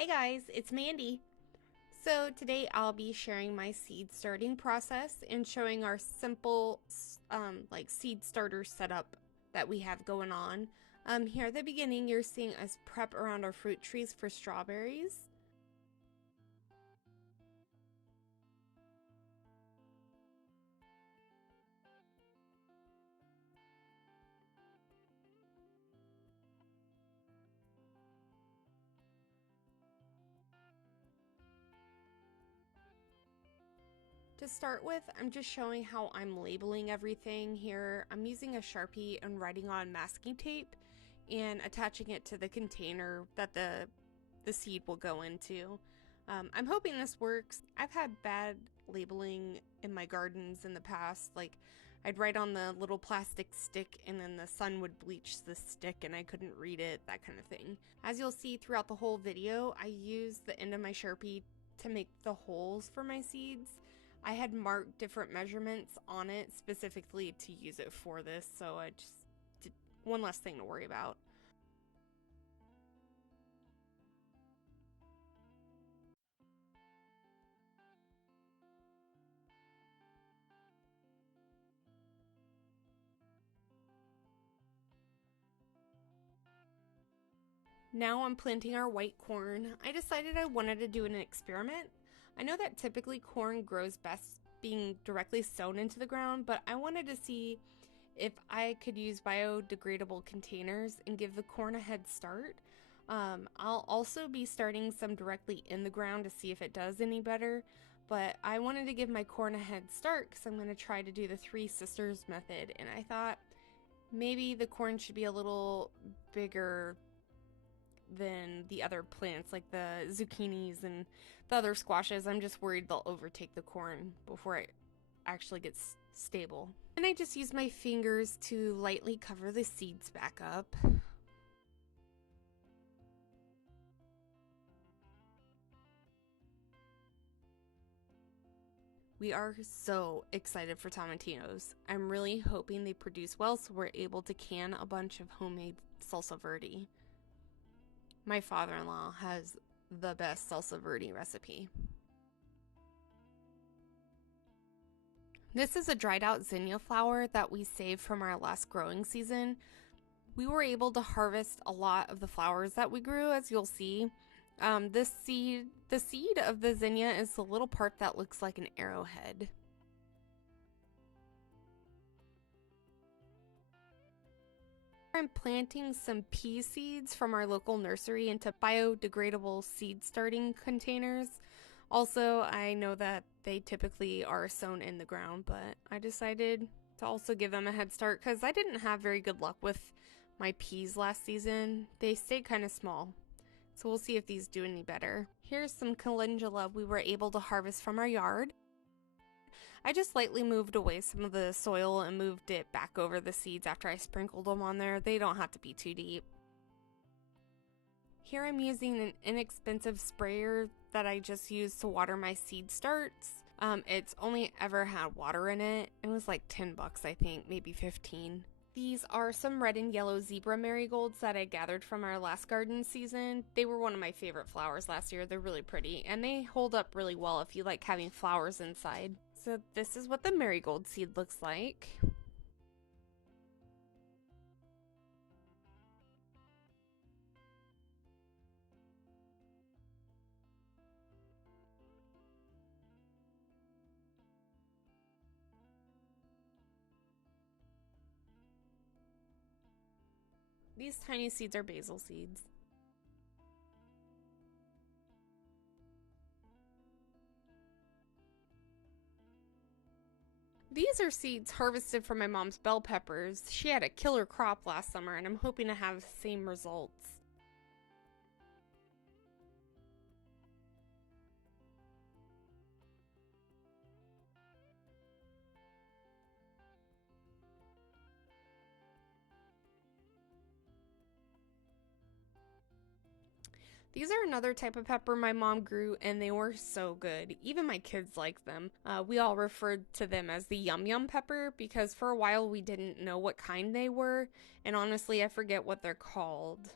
Hey guys, it's Mandy. So today I'll be sharing my seed starting process and showing our simple seed starter setup that we have going on. Here at the beginning you're seeing us prep around our fruit trees for strawberries. To start with, I'm just showing how I'm labeling everything here. I'm using a Sharpie and writing on masking tape and attaching it to the container that the seed will go into. I'm hoping this works. I've had bad labeling in my gardens in the past. Like, I'd write on the little plastic stick and then the sun would bleach the stick and I couldn't read it, that kind of thing. As you'll see throughout the whole video, I used the end of my Sharpie to make the holes for my seeds. I had marked different measurements on it specifically to use it for this, so I just did one less thing to worry about. Now I'm planting our white corn. I decided I wanted to do an experiment. I know that typically corn grows best being directly sown into the ground, but I wanted to see if I could use biodegradable containers and give the corn a head start. I'll also be starting some directly in the ground to see if it does any better, but I wanted to give my corn a head start because I'm going to try to do the Three Sisters method, and I thought maybe the corn should be a little bigger than the other plants like the zucchinis and the other squashes. I'm just worried they'll overtake the corn before it actually gets stable. And I just use my fingers to lightly cover the seeds back up. We are so excited for tomatillos. I'm really hoping they produce well so we're able to can a bunch of homemade salsa verde. My father-in-law has the best salsa verde recipe. This is a dried out zinnia flower that we saved from our last growing season. We were able to harvest a lot of the flowers that we grew, as you'll see. The seed of the zinnia is the little part that looks like an arrowhead. I'm planting some pea seeds from our local nursery into biodegradable seed starting containers. Also, I know that they typically are sown in the ground, but I decided to also give them a head start because I didn't have very good luck with my peas last season. They stayed kind of small. So we'll see if these do any better. Here's some calendula we were able to harvest from our yard. I just lightly moved away some of the soil and moved it back over the seeds after I sprinkled them on there. They don't have to be too deep. Here I'm using an inexpensive sprayer that I just used to water my seed starts. It's only ever had water in it. It was like 10 bucks, I think, maybe 15. These are some red and yellow zebra marigolds that I gathered from our last garden season. They were one of my favorite flowers last year. They're really pretty and they hold up really well if you like having flowers inside. So this is what the marigold seed looks like. These tiny seeds are basil seeds. These are seeds harvested from my mom's bell peppers. She had a killer crop last summer and I'm hoping to have the same results. These are another type of pepper my mom grew and they were so good. Even my kids like them. We all referred to them as the yum yum pepper because for a while we didn't know what kind they were, and honestly I forget what they're called.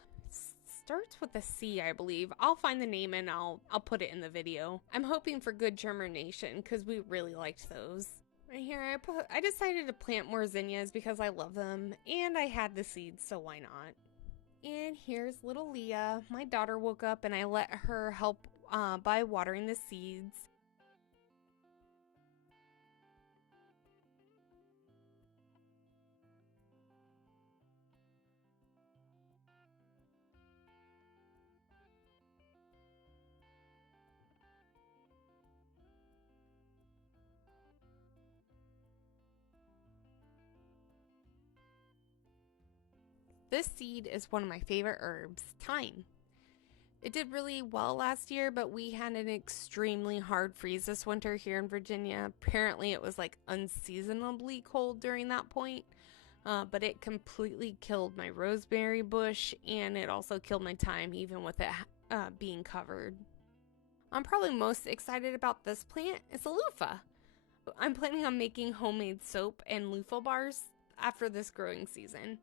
starts with a C, I believe. I'll find the name and I'll put it in the video. I'm hoping for good germination because we really liked those. Right here, I decided to plant more zinnias because I love them, and I had the seeds, so why not? And here's little Leah. My daughter woke up and I let her help by watering the seeds. This seed is one of my favorite herbs, thyme. It did really well last year, but we had an extremely hard freeze this winter here in Virginia. Apparently it was like unseasonably cold during that point, but it completely killed my rosemary bush, and it also killed my thyme even with it being covered. I'm probably most excited about this plant. It's a loofah. I'm planning on making homemade soap and loofah bars after this growing season.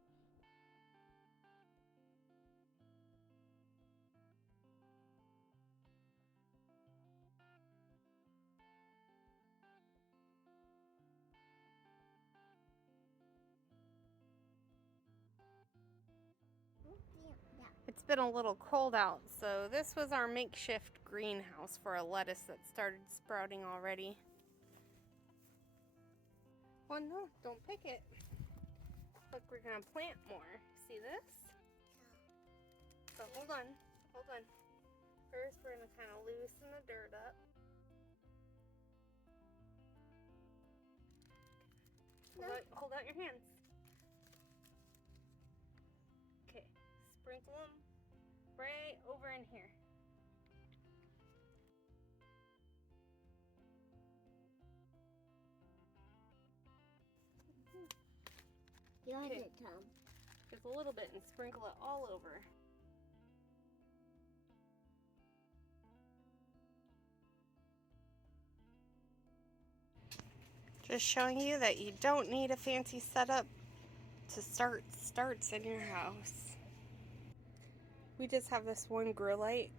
It's been a little cold out, so this was our makeshift greenhouse for a lettuce that started sprouting already. Well, no, don't pick it. Look, we're gonna plant more. See this? So hold on. First, we're gonna kind of loosen the dirt up. Hold out your hands. Okay, sprinkle them right over in here. Okay. Tom. Just a little bit and sprinkle it all over. Just showing you that you don't need a fancy setup to start starts in your house. We just have this one grow light,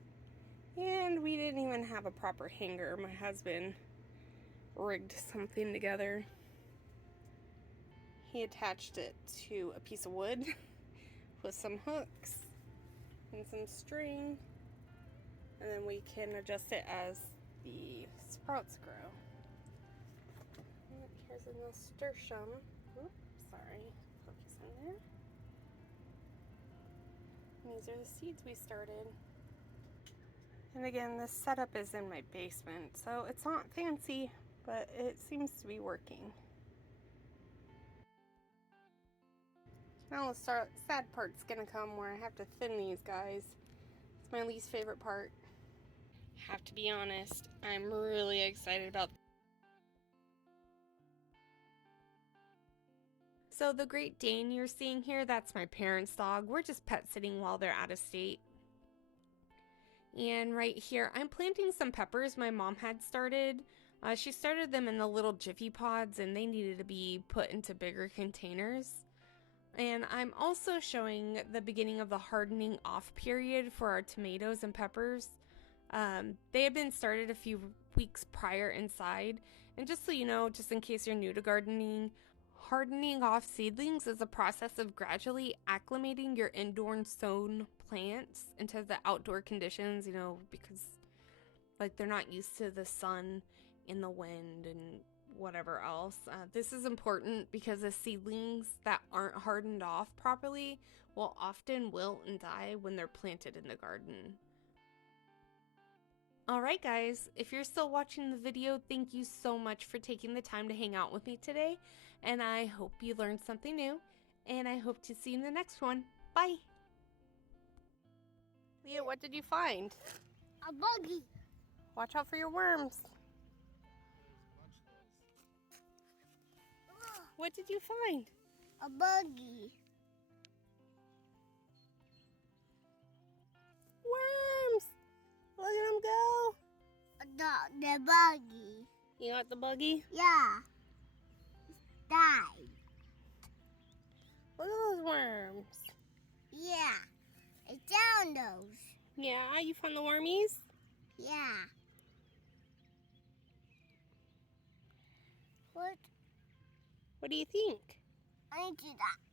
and we didn't even have a proper hanger. My husband rigged something together. He attached it to a piece of wood with some hooks and some string, and then we can adjust it as the sprouts grow. Here's a nasturtium. Oops, sorry. Focus in there. And these are the seeds we started. And again, this setup is in my basement, so it's not fancy, but it seems to be working. Now the sad part's gonna come where I have to thin these guys. It's my least favorite part. Have to be honest, I'm really excited about this. So the Great Dane you're seeing here, that's my parents' dog. We're just pet sitting while they're out of state. And right here, I'm planting some peppers my mom had started. She started them in the little Jiffy pods, and they needed to be put into bigger containers. And I'm also showing the beginning of the hardening off period for our tomatoes and peppers. They had been started a few weeks prior inside. And just so you know, just in case you're new to gardening, hardening off seedlings is a process of gradually acclimating your indoor sown plants into the outdoor conditions, you know, because like they're not used to the sun and the wind and whatever else. This is important because the seedlings that aren't hardened off properly will often wilt and die when they're planted in the garden. Alright guys, if you're still watching the video, thank you so much for taking the time to hang out with me today, and I hope you learned something new, and I hope to see you in the next one. Bye! Leah, what did you find? A buggy. Watch out for your worms. What did you find? A buggy. Worms! Look at them go! The buggy. You got the buggy? Yeah. Died. Look at those worms. Yeah. I found those. Yeah, you found the wormies? Yeah. What? What do you think? I do that.